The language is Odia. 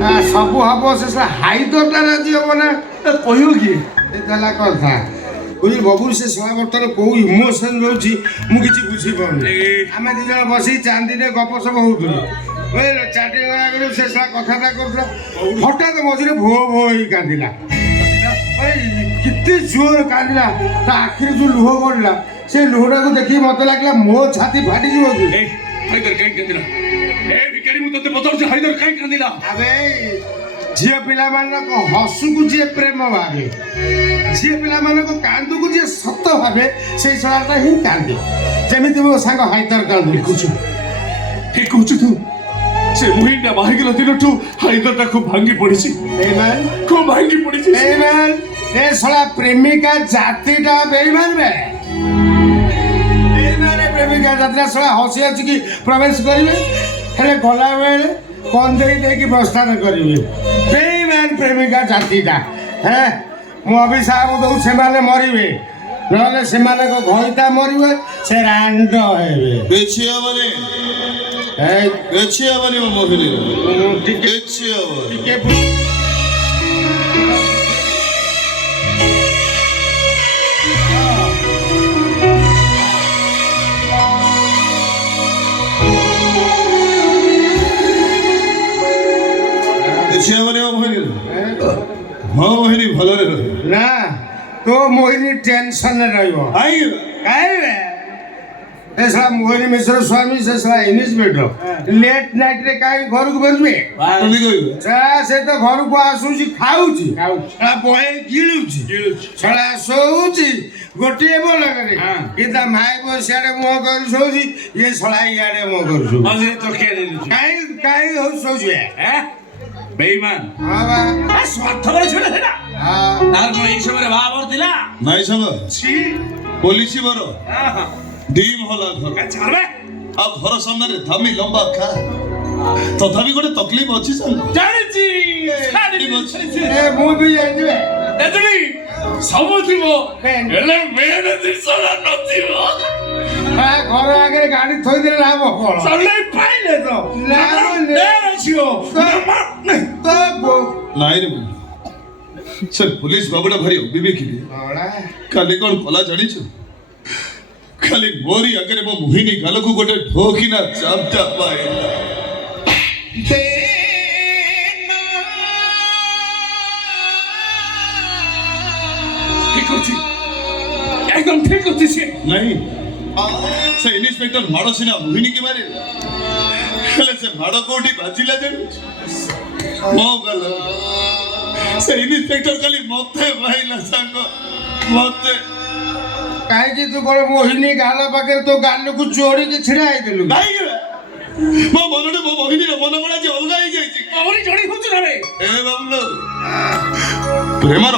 ସବୁ ହବ ସେ ହାଇଦରଟା ରାଜି ହବ ନା କହିବ କି ହେଲା କଥା ବୁଝିଲି ବାବୁ ସେ ଶଳା ବର୍ତ୍ତମାନ କୋଉ ଇମୋସନ ରହୁଛି ମୁଁ କିଛି ବୁଝିପାରୁନି ଆମେ ଦି ଜଣ ବସି ଚାନ୍ଦିରେ ଗପ ସପ ହଉଥିଲୁ ବୁଝିଲ ଚାଟି ସେ ଶଳା କଥାଟା କରୁଥିଲା ହଠାତ୍ ମଝିରେ ଭୋ ଭୋ ହେଇ କାନ୍ଦିଲା କେତେ ଜୋର କାନ୍ଦିଲା ତା ଆଖିରେ ଯୋଉ ଲୁହ ଗଡ଼ିଲା ସେ ଲୁହଟାକୁ ଦେଖିକି ମତେ ଲାଗିଲା ମୋ ଛାତି ଫାଟିଯିବ କି ହାଇଦର କାହିଁ କାନ୍ଦିଲା ଭିକାରୀ ମୁଁ ତତେ ପଚାରୁଛି ହାଇଦର କାହିଁ କାନ୍ଦିଲା ଆବେ ଝିଅ ପିଲାମାନଙ୍କ ହସୁକୁ ଯିଏ ପ୍ରେମ ଭାବେ ଝିଅ ପିଲାମାନଙ୍କ କାନ୍ଦୁକୁ ଯିଏ ସତ ଭାବେ ସେଇ ଶଳାଟା ହିଁ କାନ୍ଦେ ଯେମିତି ମୋ ସାଙ୍ଗ ହାଇଦର କାନ୍ଦୁ ଠିକ କହୁଛୁ ତୁ ସେ ମୁହିନଟା ବାହାରିଗଲା ଦିନଠୁ ହାଇଦରଟା খুব ଭାଙ୍ଗି ପଡିଛି খুব ଭାଙ୍ଗି ପଡିଛି ଏ ଶଳା ପ୍ରେମିକା ଜାତିଟା ବେଇମାନ ବେ ପ୍ରେମିକା ଜାତିଟା ଶଳା ହସି ହସିକି ପ୍ରବେଶ କରିବେ ହେଲେ ଗଲାବେଳେ କନ୍ଦେଇ ଦେଇକି ପ୍ରସ୍ଥାନ କରିବେ ବେଇମାନ ପ୍ରେମିକା ଜାତିଟା ମୁଁ ଅଭିଶାପ ଦଉ ସେମାନେ ମରିବେ ନହେଲେ ସେମାନଙ୍କ ଘଇତା ମରିବେ ସେ ରାଣ୍ଡ ହେବେ କିଛି ହବନି ମୋ ମୋହିନୀ କିଛି ହବନି କିଛି ହବନି ମୋ ମୋହିନୀ ଭଲରେ ରହିବ ନା ତୋ ମୋହିନୀ ଟେନସନରେ ରହିବ କାହିଁକି ଏ ଶଳା ମୋହିନୀ ମିଶ୍ର ସ୍ୱାମୀ ସେ ଶଳା ଇନ୍ସପେକ୍ଟର ଲେଟ୍ ନାଇଟରେ କାହିଁ ଘରକୁ ଫେରୁବେ ସେ ତ ଘରକୁ ଆସୁଛି ଖାଉଛି ବହେ ଗିଳୁଛି ଶଳା ଶୋଉଛି ଗୋଟିଏ ବୋଲକରେ କି ତା ମାଇ ପୁଅ ସିଆଡେ ମୁହଁ କରି ଶୋଉଛି ଇଏ ଶଳା ଇଆଡେ ମୁହଁ କରି ଶୋଉଛି କାହିଁ ଶୋଉଛି ବେଇମାନ ସ୍ୱାର୍ଥପର ଝିଅ ସେଟା ତାର କଣ ଏଇ ସମୟରେ ବାହାଘର ଥିଲା ନାଇଁ ସାଙ୍ଗ ପୋଲିସ ବର ଦି ମହଲା ଘର ଆଉ ଘର ସାମ୍ନାରେ ଦାମୀ ଲମ୍ବା କାର ତଥାପି ଗୋଟେ ତକଲିଫ ଅଛି ସାଙ୍ଗ ଜାଣିଛି ମୁଁ ବି ଜାଣିଛି ସବୁ ଥିବ ହେଲେ ମେନ ଜିନିଷ ନଥିବ ଘର ଆଗରେ ଗାଡି ଥୋଇଦେଲେ ଲାଭ କଣ ଚଲେଇ ପାଇଲେ ତ ନାଇଁ ରେ ସେ ପୁଲିସ ବାବୁଟା ଭାରି ଅବିବେକୀ କାଲି କଣ କଲା ଜାଣିଛୁ ଖାଲି ମୋରି ଆଗରେ ମୋ ମୋହିନୀ ଗାଲକୁ ଗୋଟେ ଢୋକିନା ଚାପଟା ପାଇଲା ଠିକ ଅଛି একদম ঠিক ଅଛି ସେ ନାଇଁ ସେ ଇନ୍ସପେକ୍ଟର ମାଡ଼ ସିନା ମୋହିନୀ କି ମାରିଲା ହେଲେ ସେ ମାଡ଼ କୋଉଠି ବାଜିଲା ଜାଣିଛୁ ମୋ ଗାଲ ସେ ଇନ୍ସପେକ୍ଟର ଖାଲି ମତେ ମାଇଲା ସାଙ୍ଗ ମତେ କାହିଁକି ତୁ କଣ ମୋହିନୀ ଗାଲ ପାଖରେ ତୋ ଗାଲକୁ ଯୋଡ଼ିକି ଛିଡା ହେଇଥିଲୁ ମୋ ମନଟା ମୋ ମୋହିନୀର ମନ ମନ ଆଜି ଅଲଗା ହେଇଯାଇଛି ଜଣି ହଉଛି ନା ରେ ଏ ବାବୁଲ ପ୍ରେମର